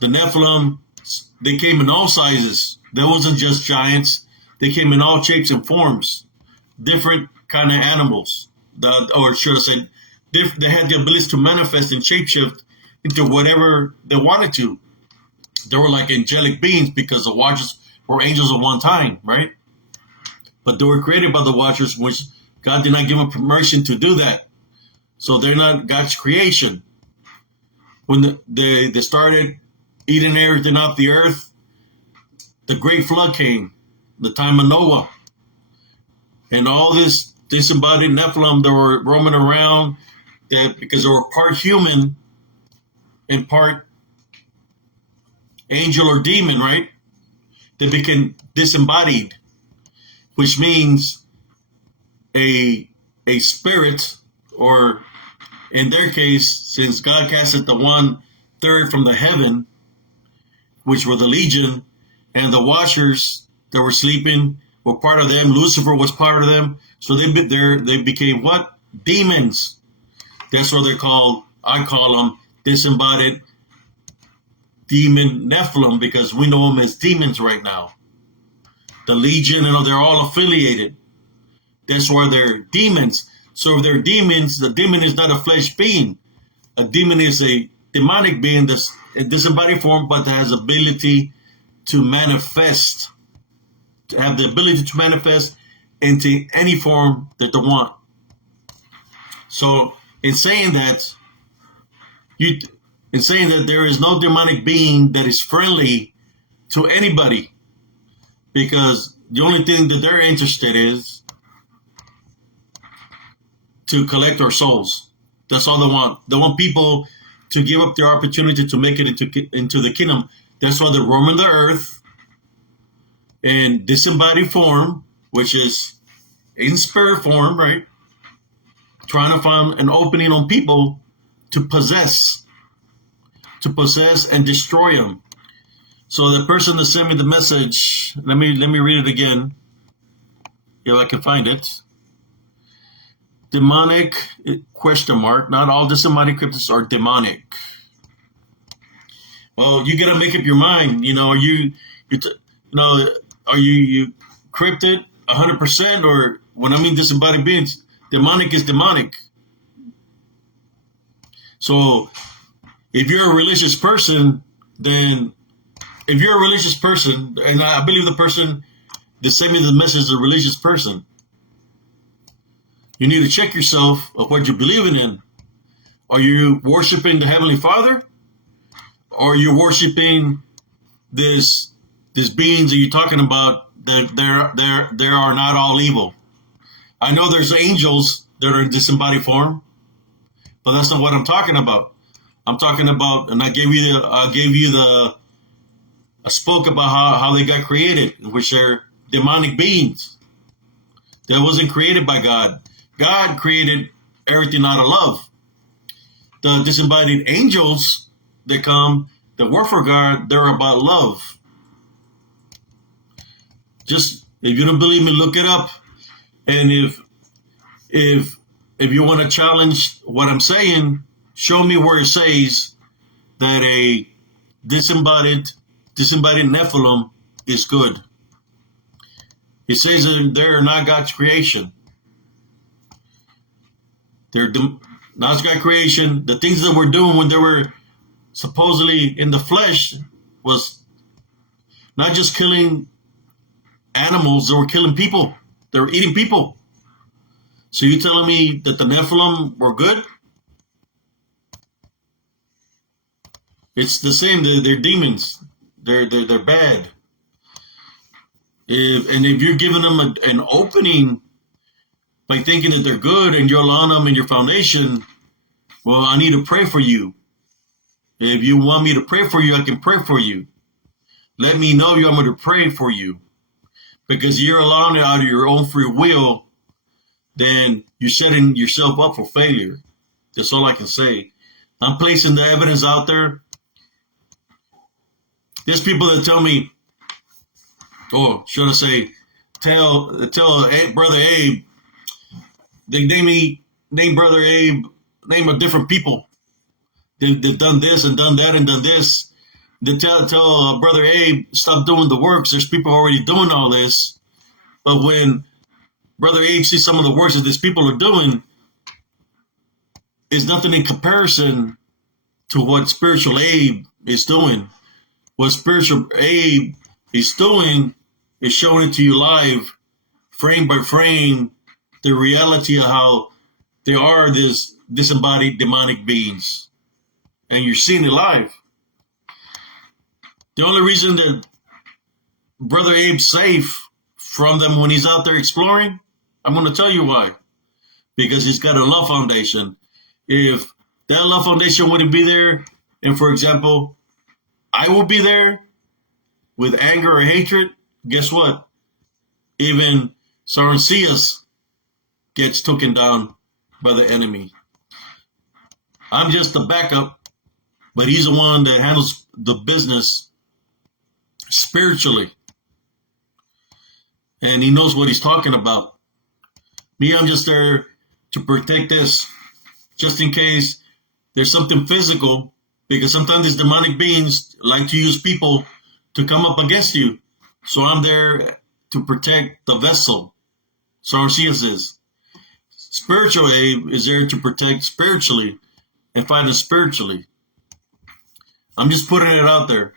The Nephilim, they came in all sizes. There wasn't just giants. They came in all shapes and forms, different kind of animals. Or should I say, they had the ability to manifest and shapeshift into whatever they wanted to. They were like angelic beings because the Watchers were angels at one time, right? But they were created by the Watchers, which God did not give them permission to do that. So they're not God's creation. When they started eating everything off the earth, the great flood came, the time of Noah. And all this disembodied Nephilim that were roaming around, because they were part human and part angel or demon, right? They became disembodied, which means a spirit, or in their case, since God casted the 1/3 from the heaven, which were the legion, and the Watchers that were sleeping were part of them. Lucifer was part of them. So they became what? Demons. That's what they're called. I call them disembodied demon Nephilim because we know them as demons right now. The legion, they're all affiliated. That's why they're demons. So if they're demons, the demon is not a flesh being. A demon is a demonic being that's in disembodied form, but that has ability to manifest, to have the ability to manifest into any form that they want. So in saying that, there is no demonic being that is friendly to anybody, because the only thing that they're interested is to collect our souls. That's all they want. They want people to give up their opportunity to make it into the kingdom. That's why they're roaming the earth in disembodied form, which is in spirit form, right? Trying to find an opening on people to possess and destroy them. So the person that sent me the message, let me read it again, if I can find it. Demonic ? Not all disembodied cryptids are demonic. Well, you gotta make up your mind. Are you cryptid 100%, or when I mean disembodied beings, demonic is demonic. So if you're a religious person, then if you're a religious person, and I believe the person that sent me the message is a religious person, you need to check yourself of what you're believing in. Are you worshiping the Heavenly Father? Or are you worshiping this beings that you're talking about that they are not all evil? I know there's angels that are in disembodied form, but that's not what I'm talking about. I'm talking about, and I spoke about how they got created, which are demonic beings that wasn't created by God. God created everything out of love. The disembodied angels that come, that work for God, they're about love. Just, if you don't believe me, look it up. And if you want to challenge what I'm saying, show me where it says that a disembodied Nephilim is good. It says that they're not God's creation. They're not God's creation. The things that we're doing when they were supposedly in the flesh was not just killing animals, they were killing people. They were eating people. So you telling me that the Nephilim were good? It's the same. They're demons. They're bad. If you're giving them an opening by thinking that they're good and you're allowing them in your foundation, well, I need to pray for you. If you want me to pray for you, I can pray for you. Let me know you want me to pray for you. Because you're allowing it out of your own free will, then you're setting yourself up for failure. That's all I can say. I'm placing the evidence out there. There's people that tell me, or should I say, tell Brother Abe, they name Brother Abe, name of different people. They've done this and done that and done this. They tell Brother Abe, stop doing the works. There's people already doing all this. But when Brother Abe sees some of the works that these people are doing, is nothing in comparison to what spiritual Abe is doing. What spiritual Abe is doing is showing it to you live, frame by frame, the reality of how they are these disembodied demonic beings. And you're seeing it live. The only reason that Brother Abe's safe from them when he's out there exploring, I'm going to tell you why. Because he's got a love foundation. If that love foundation wouldn't be there, and for example, I will be there with anger or hatred, guess what? Even Sgt Sias gets taken down by the enemy. I'm just the backup, but he's the one that handles the business spiritually. And he knows what he's talking about. Me, I'm just there to protect this, just in case there's something physical, because sometimes these demonic beings like to use people to come up against you. So I'm there to protect the vessel. Sgt Sias is. Spiritual Abe is there to protect spiritually and fight it spiritually. I'm just putting it out there.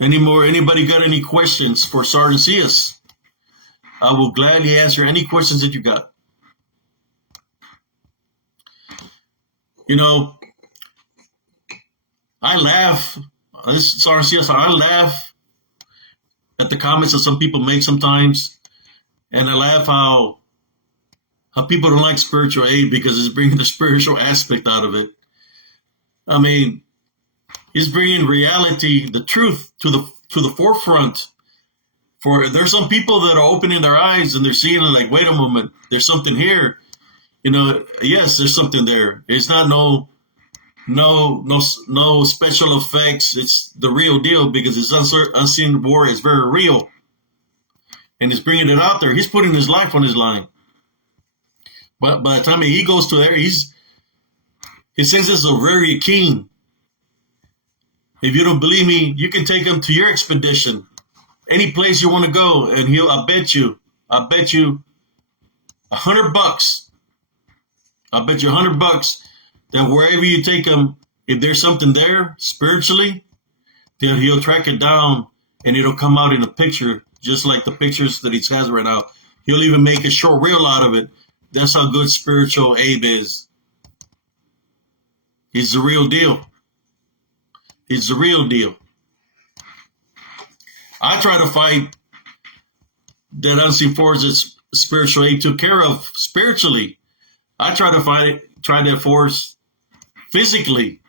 Anybody got any questions for Sgt Sias? I will gladly answer any questions that you got. You know, I laugh. This is Sgt Sias. I laugh at the comments that some people make sometimes, and I laugh how people don't like spiritual aid because it's bringing the spiritual aspect out of it. I mean, it's bringing reality, the truth, to the forefront. For there's some people that are opening their eyes and they're seeing like, wait a moment, there's something here. You know, yes, there's something there. It's not no special effects. It's the real deal because this unseen war is very real, and he's bringing it out there. He's putting his life on his line. But by the time he goes to there, his senses are very keen. If you don't believe me, you can take him to your expedition, any place you want to go, and I bet you, $100. I bet you $100 that wherever you take him, if there's something there spiritually, then he'll track it down and it'll come out in a picture, just like the pictures that he has right now. He'll even make a short reel out of it. That's how good spiritual Abe is. He's the real deal. He's the real deal. I try to fight that unseen force that spiritual Abe took care of spiritually. I try to fight it, try that force physically.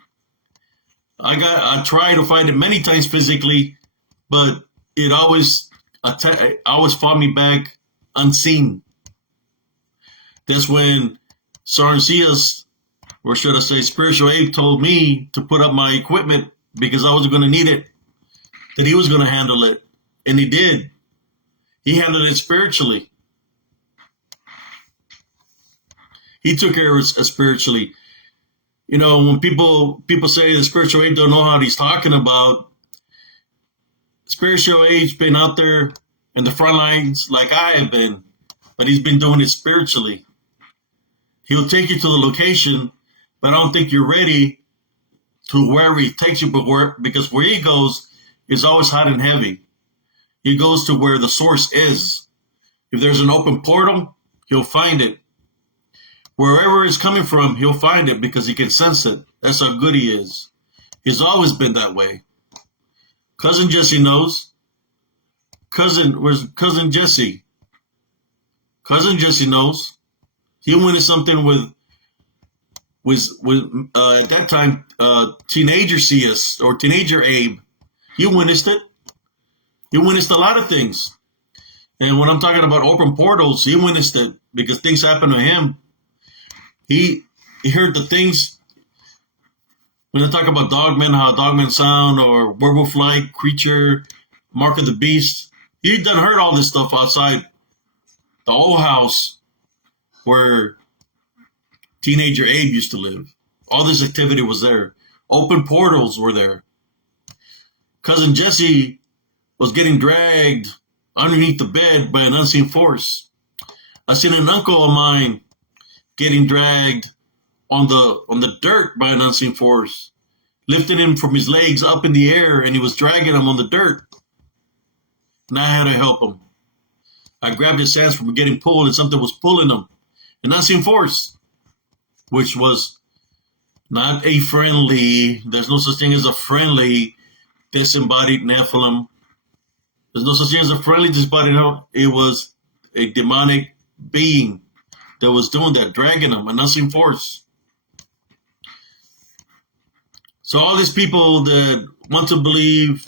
I try to fight it many times physically, but it always fought me back unseen. That's when Sgt Sias, or should I say Spiritual Abe, told me to put up my equipment because I was going to need it, that he was going to handle it. And he did. He handled it spiritually. He took care of it spiritually. You know, when people say the Spiritual Abe don't know what he's talking about, Spiritual Abe's been out there in the front lines like I have been, but he's been doing it spiritually. He'll take you to the location, but I don't think you're ready to wherever he takes you, because where he goes is always hot and heavy. He goes to where the source is. If there's an open portal, he'll find it. Wherever it's coming from, he'll find it because he can sense it. That's how good he is. He's always been that way. Cousin Jesse knows. Where's Cousin Jesse? Cousin Jesse knows. He witnessed something with at that time, teenager Sias, or teenager Abe. He witnessed it. He witnessed a lot of things. And when I'm talking about open portals, he witnessed it because things happened to him. He heard the things. When I talk about dogmen, how dogmen sound, or werewolf-like creature, mark of the beast, he done heard all this stuff outside the old house where teenager Abe used to live. All this activity was there. Open portals were there. Cousin Jesse was getting dragged underneath the bed by an unseen force. I seen an uncle of mine getting dragged on the dirt by an unseen force, lifted him from his legs up in the air, and he was dragging him on the dirt. And I had to help him. I grabbed his hands from getting pulled, and something was pulling him. An unseen force, which was not a friendly, there's no such thing as a friendly disembodied Nephilim. There's no such thing as a friendly disembodied Nephilim. It was a demonic being that was doing that, dragging him, an unseen force. So all these people that want to believe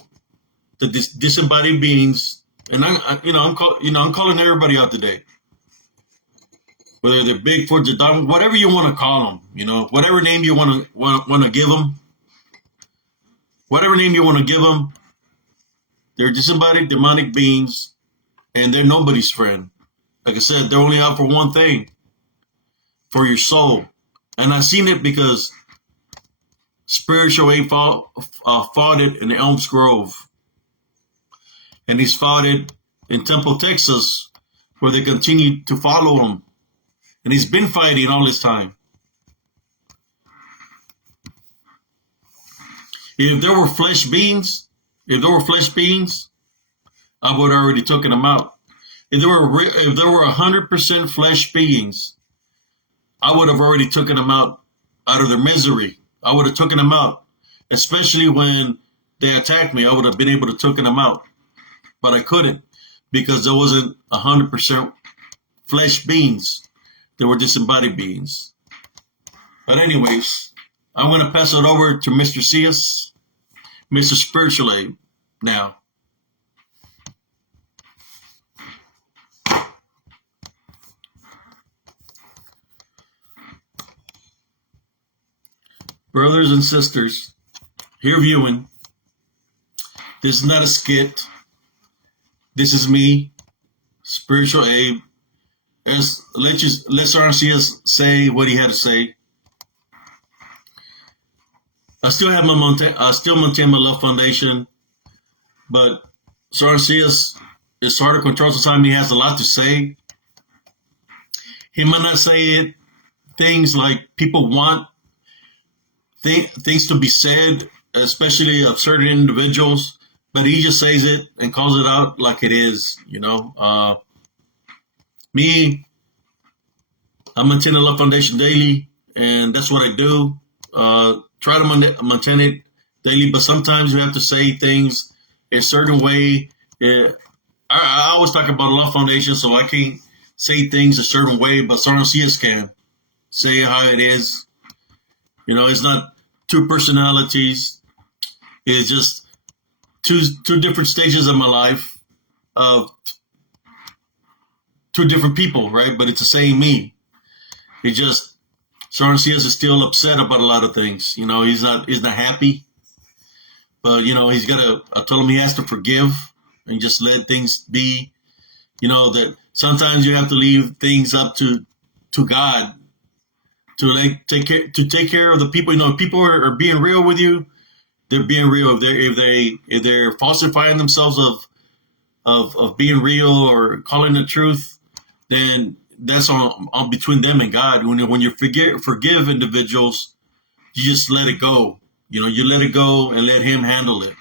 that these disembodied beings, and I'm calling everybody out today, whether they're Bigfoot, the dog, whatever you want to call them, whatever name you want to give them, whatever name you want to give them, they're disembodied demonic beings, and they're nobody's friend. Like I said, they're only out for one thing, for your soul. And I've seen it because Spiritual Abe fought it in Elms Grove. And he's fought it in Temple, Texas, where they continue to follow him. And he's been fighting all this time. If there were flesh beings, I would have already taken them out. If there were 100% flesh beings, I would have already taken them out of their misery. I would have taken them out, especially when they attacked me. I would have been able to taken them out, but I couldn't because there wasn't 100% flesh beings. They were disembodied beings. But anyways, I'm going to pass it over to Mr. Sias, Mr. Spiritual Abe, now. Brothers and sisters, here viewing, this is not a skit. This is me, Spiritual Abe. Let Sgt Sias say what he had to say. I still maintain my love foundation, but Sgt Sias is hard to control. Sometimes he has a lot to say. He might not say it things like people want things to be said, especially of certain individuals, but he just says it and calls it out like it is. Me, I'm maintaining Love Foundation daily, and that's what I do. Try to maintain it daily, but sometimes you have to say things a certain way. Yeah, I always talk about Love Foundation, so I can't say things a certain way, but Sgt Sias can say how it is. It's not two personalities. It's just two different stages of my life of two different people, right? But it's the same me. It just Sgt Sias is still upset about a lot of things. He's not happy, but he's got to. I told him he has to forgive and just let things be. That sometimes you have to leave things up to God to take care of the people. If people are being real with you, they're being real. If they're falsifying themselves of being real or calling the truth, then that's on between them and God. When you forgive individuals, you just let it go. You let it go and let Him handle it.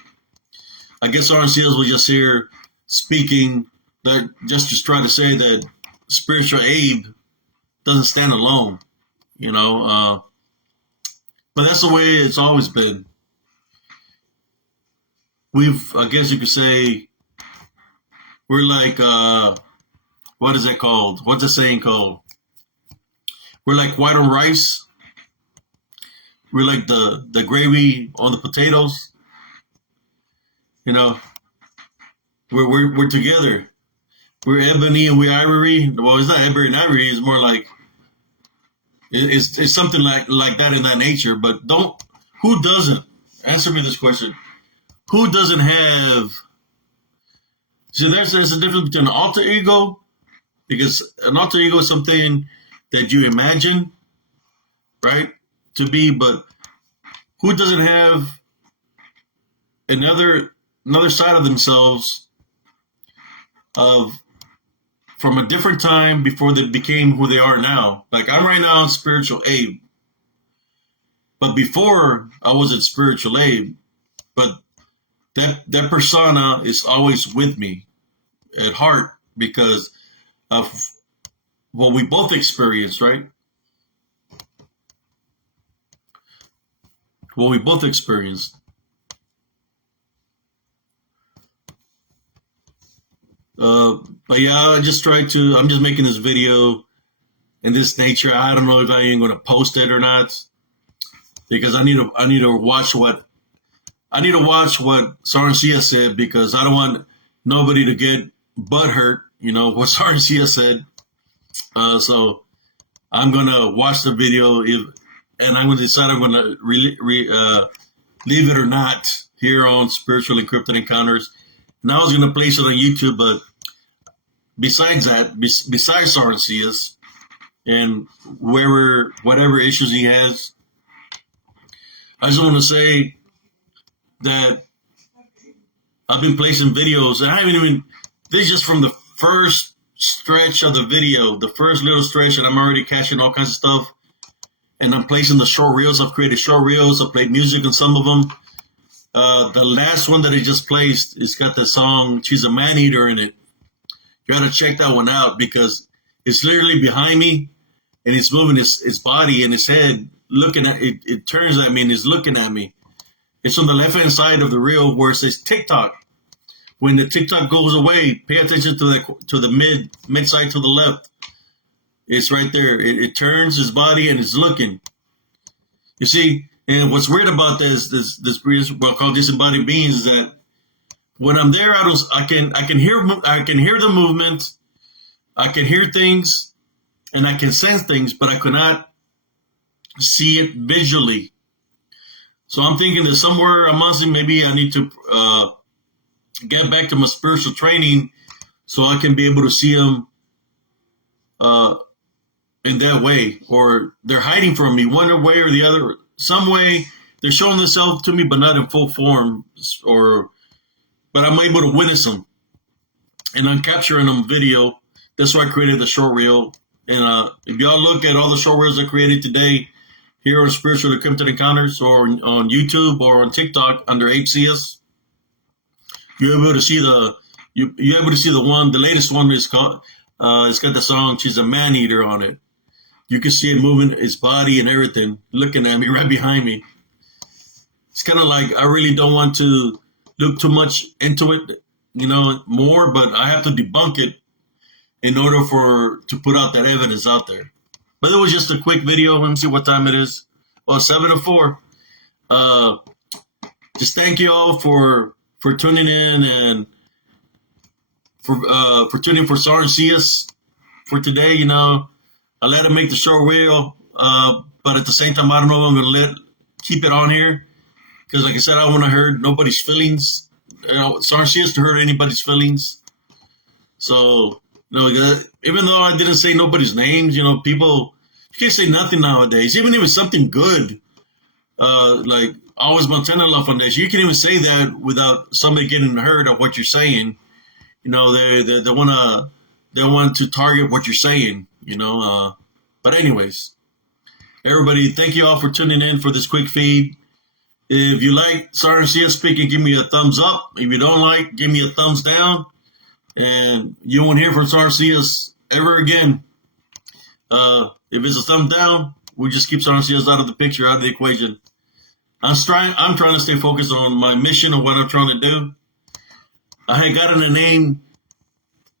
I guess Sgt Sias was just here speaking that just to try to say that spiritual Abe doesn't stand alone. But that's the way it's always been. I guess you could say, we're like, what is it called? What's the saying called? We're like white on rice. We're like the gravy on the potatoes. We're together. We're ebony and we're ivory. Well, it's not ebony and ivory. It's more like it's something like that in that nature. But who doesn't? Answer me this question. Who doesn't have? See, there's a difference between an alter ego, because an alter ego is something that you imagine, right, to be. But who doesn't have another side of themselves from a different time before they became who they are now? Like, I'm right now spiritual Abe, but before I wasn't spiritual Abe. But that persona is always with me at heart because of what we both experienced, right? What we both experienced. But yeah, I'm just making this video in this nature. I don't know if I ain't going to post it or not, because I need to watch what Sgt Sias said, because I don't want nobody to get butthurt, what Sgt Sias said. So I'm going to watch the video and I'm going to decide I'm going to leave it or not here on Spiritual Encrypted Encounters. And I was going to place it on YouTube, but besides Sgt Sias and whatever issues he has, I just want to say that I've been placing videos, and I haven't even, this is just from the first stretch of the video, the first little stretch, and I'm already catching all kinds of stuff. And I'm placing the short reels. I've created short reels. I've played music on some of them. The last one that I just placed, it's got the song "She's a Man Eater" in it. You gotta check that one out, because it's literally behind me, and it's moving its body and its head, looking at it. It turns at me and is looking at me. It's on the left-hand side of the reel where it says TikTok. When the TikTok goes away, pay attention to the mid side to the left. It's right there. It turns its body and it's looking. You see, and what's weird about this well called disembodied beings is that when I'm there, I can hear the movement, I can hear things, and I can sense things, but I cannot see it visually. So I'm thinking that somewhere amongst it, maybe I need to get back to my spiritual training so I can be able to see them in that way. Or they're hiding from me one way or the other. Some way they're showing themselves to me, but not in full form. But I'm able to witness them. And I'm capturing them video. That's why I created the short reel. And if y'all look at all the short reels I created today here on Spiritual Encrypted Encounters or on YouTube or on TikTok under Sgt Sias, you're able to see you're able to see the latest one is called it's got the song "She's a Man Eater" on it. You can see it moving its body and everything, looking at me right behind me. It's kind of like I really don't want to look too much into it, more, but I have to debunk it in order to put out that evidence out there. But it was just a quick video. Let me see what time it is. Well, 7:04. Uh, just thank you all for tuning in and for tuning for Sgt Sias for today. I let him make the short reel, but at the same time, I don't know if I'm gonna keep it on here because, like I said, I don't want to hurt nobody's feelings. Sgt Sias to hurt anybody's feelings. So, even though I didn't say nobody's names, people, you can't say nothing nowadays. Even if it's something good, like Always Montana Love Foundation, you can even say that without somebody getting hurt of what you're saying. They want to target what you're saying. But anyways, everybody, thank you all for tuning in for this quick feed. If you like Sgt Sias speaking, give me a thumbs up. If you don't like, give me a thumbs down. And you won't hear from Sgt Sias ever again. If it's a thumb down, we just keep Sgt Sias out of the picture, out of the equation. I'm trying to stay focused on my mission and what I'm trying to do. I had gotten a name.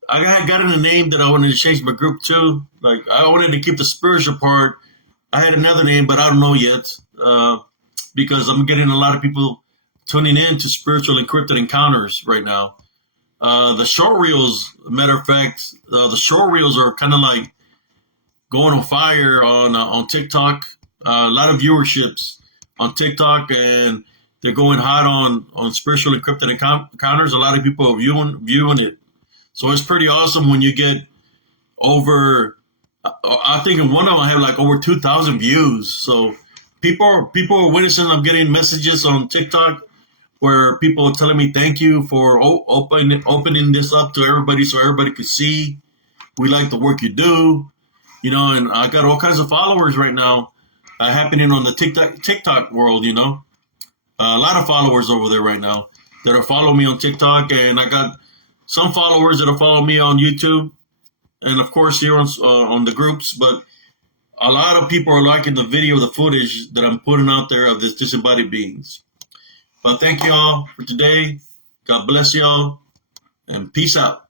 I had gotten a name that I wanted to change my group to. Like, I wanted to keep the spiritual part. I had another name, but I don't know yet. Because I'm getting a lot of people tuning in to Spiritual Encrypted Encounters right now. The short reels, matter of fact, the short reels are kind of like going on fire on TikTok. A lot of viewerships on TikTok, and they're going hot on Spiritual Encrypted Encounters. A lot of people are viewing it. So it's pretty awesome when you get over, I think in one of them I have like over 2,000 views. So people are witnessing. I'm getting messages on TikTok where people are telling me thank you for opening this up to everybody so everybody could see. We like the work you do, and I got all kinds of followers right now happening on the TikTok world, a lot of followers over there right now that are following me on TikTok, and I got some followers that are following me on YouTube, and of course here on the groups. But a lot of people are liking the video, the footage that I'm putting out there of this disembodied beings. But thank you all for today. God bless y'all, and peace out.